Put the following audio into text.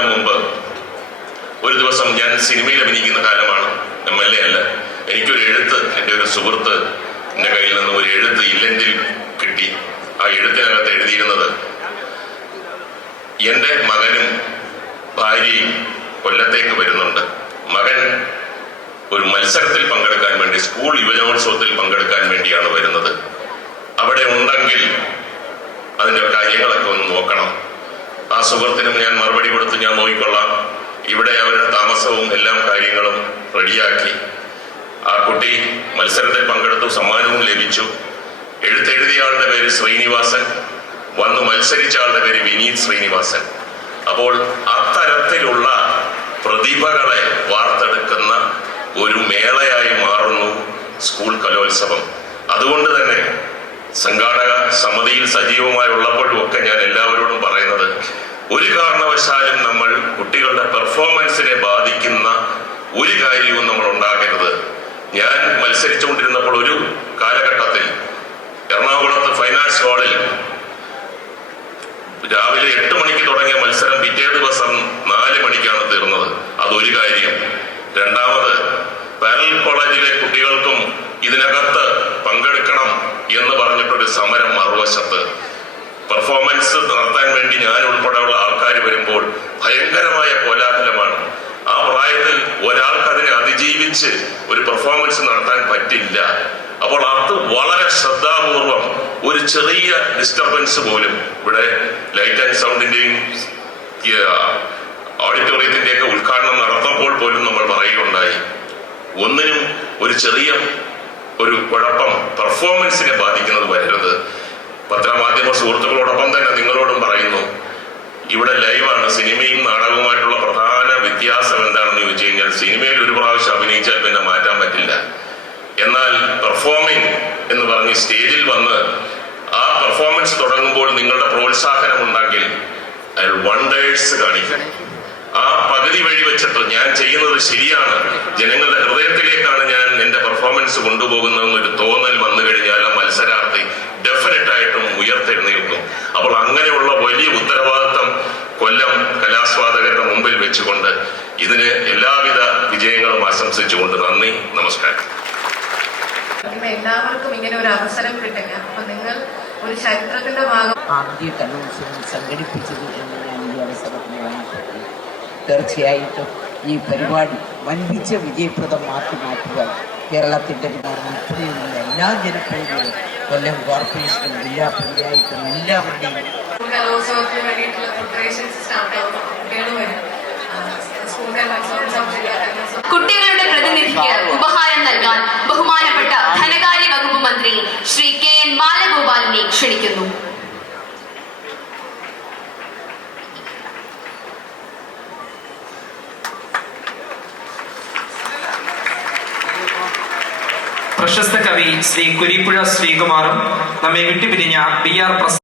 മുമ്പ് ഒരു ദിവസം ഞാൻ സിനിമയിൽ അഭിനയിക്കുന്ന കാലമാണ് എം എൽ എ അല്ല. എനിക്കൊരു എഴുത്ത് എന്റെ ഒരു സുഹൃത്ത് എന്റെ കയ്യിൽ നിന്ന് ഒരു എഴുത്ത് ഇല്ലെങ്കിൽ കിട്ടി. ആ എഴുത്തിനകത്ത് എഴുതിയിരുന്നത് എന്റെ മകനും ഭാര്യയും കൊല്ലത്തേക്ക് വരുന്നുണ്ട്. മകൻ ഒരു മത്സരത്തിൽ പങ്കെടുക്കാൻ വേണ്ടി സ്കൂൾ യുവജനോത്സവത്തിൽ പങ്കെടുക്കാൻ വേണ്ടിയാണ് വരുന്നത്. അവിടെ ഉണ്ടെങ്കിൽ അതിന്റെ കാര്യങ്ങളൊക്കെ ഒന്ന് നോക്കണം. ആ സുഹൃത്തിനും ഞാൻ മറുപടി കൊടുത്ത് ഞാൻ നോക്കിക്കൊള്ളാം. ഇവിടെ അവരുടെ താമസവും എല്ലാം കാര്യങ്ങളും റെഡിയാക്കി. ആ കുട്ടി മത്സരത്തിൽ പങ്കെടുത്തു സമ്മാനവും ലഭിച്ചു. എഴുത്തെഴുതിയ ആളുടെ പേര് ശ്രീനിവാസൻ വന്നു മത്സരിച്ച ആളുടെ പേര് വിനീത് ശ്രീനിവാസൻ. അപ്പോൾ അത്തരത്തിലുള്ള പ്രതിഭകളെ വാർത്തെടുക്കുന്ന ഒരു മേളയായി മാറുന്നു സ്കൂൾ കലോത്സവം. അതുകൊണ്ട് തന്നെ സംഘാടക സമിതിയിൽ സജീവമായി ഉള്ളപ്പോഴും ഒക്കെ ഞാൻ എല്ലാവരോടും പറയുന്നത് ഒരു കാരണവശാലും നമ്മൾ കുട്ടികളുടെ പെർഫോമൻസിനെ ബാധിക്കുന്ന ഒരു കാര്യവും നമ്മൾ ഉണ്ടാകരുത്. ഞാൻ മത്സരിച്ചുകൊണ്ടിരുന്നപ്പോൾ ഒരു കാലഘട്ടത്തിൽ എറണാകുളത്ത് ഫൈനാൻസ് ഹാളിൽ രാവിലെ എട്ട് മണിക്ക് തുടങ്ങിയ മത്സരം പിറ്റേ ദിവസം നാല് മണിക്കാണ് തീർന്നത്. അതൊരു കാര്യം. രണ്ടാമത് പാരൽ കോളേജിലെ കുട്ടികൾക്കും ഇതിനകത്ത് പങ്കെടുക്കണം എന്ന് പറഞ്ഞിട്ടൊരു സമരം മറുവശത്ത്. പെർഫോമൻസ് നടത്താൻ വേണ്ടി ഞാൻ ഉൾപ്പെടെയുള്ള ആൾക്കാർ വരുമ്പോൾ ഭയങ്കരമായ കോലാഹലമാണ്. ആ പ്രായത്തിൽ ഒരാൾക്ക് അതിനെ അതിജീവിച്ച് ഒരു പെർഫോമൻസ് നടത്താൻ പറ്റില്ല. അപ്പോൾ അത് വളരെ ശ്രദ്ധാപൂർവം ഒരു ചെറിയ ഡിസ്റ്റർബൻസ് പോലും ഇവിടെ ലൈറ്റ് ആൻഡ് സൗണ്ടിന്റെയും ഓഡിറ്റോറിയത്തിന്റെ ഒക്കെ ഉദ്ഘാടനം നടത്തുമ്പോൾ പോലും നമ്മൾ പറയുകയുണ്ടായി. ഒന്നിനും ഒരു ചെറിയ ഒരു കുഴപ്പം പെർഫോമൻസിനെ ബാധിക്കുന്നത് വരരുത്. പത്രമാധ്യമ സുഹൃത്തുക്കളോടൊപ്പം തന്നെ നിങ്ങളോടും പറയുന്നു ഇവിടെ ലൈവാണ് സിനിമയും നാടകവുമായിട്ടുള്ള പ്രധാന വ്യത്യാസം എന്താണെന്ന് ചോദിച്ചു കഴിഞ്ഞാൽ സിനിമയിൽ ഒരു പ്രാവശ്യം അഭിനയിച്ചാൽ പിന്നെ മാറ്റാൻ പറ്റില്ല. എന്നാൽ പെർഫോമിംഗ് എന്ന് പറഞ്ഞ് സ്റ്റേജിൽ വന്ന് ആ പെർഫോമൻസ് തുടങ്ങുമ്പോൾ നിങ്ങളുടെ പ്രോത്സാഹനം ഉണ്ടെങ്കിൽ അയാൾ വണ്ടേഴ്സ് കാണിക്കും. ആ പകുതി വഴി വെച്ചിട്ട് ഞാൻ ചെയ്യുന്നത് ശരിയാണ്. ജനങ്ങളുടെ ഹൃദയത്തിലേക്കാണ് ഞാൻ എന്റെ പെർഫോമൻസ് കൊണ്ടുപോകുന്നതെന്നൊരു തോന്നൽ ഇതിന് എല്ലാവിധ വിജയങ്ങളും ആശംസിച്ചുകൊണ്ട് നന്ദി നമസ്കാരം. എല്ലാവർക്കും ഇങ്ങനെ ഒരു അവസരം കിട്ടില്ല അപ്പൊ നിങ്ങൾ ഒരു ചരിത്രത്തിന്റെ ഭാഗം ആദ്യ സംഘടിപ്പിച്ചത് എന്ന് ഞാൻ ഈ തീർച്ചയായിട്ടും ഈ പരിപാടി വൻപിച്ച വിജയപ്രദമാക്കി മാറ്റുക കേരളത്തിന്റെ ഉൾപ്പെടെയുള്ള എല്ലാ ജനപ്രതിനിധികളും കൊല്ലം കോർപ്പറേഷനും ജില്ലാ പഞ്ചായത്തും എല്ലാവരുടെയും കലോത്സവത്തിന് വേണ്ടിയിട്ടുള്ള പ്രിപ്പറേഷൻസ് സ്റ്റാർട്ട് ആവും കുട്ടികൾ വരും. പ്രശസ്ത കവി ശ്രീ കുരിപ്പുഴ ശ്രീകുമാറും നമ്മെ വിട്ടുപിരിഞ്ഞ ബി ആർ പ്രസാദ്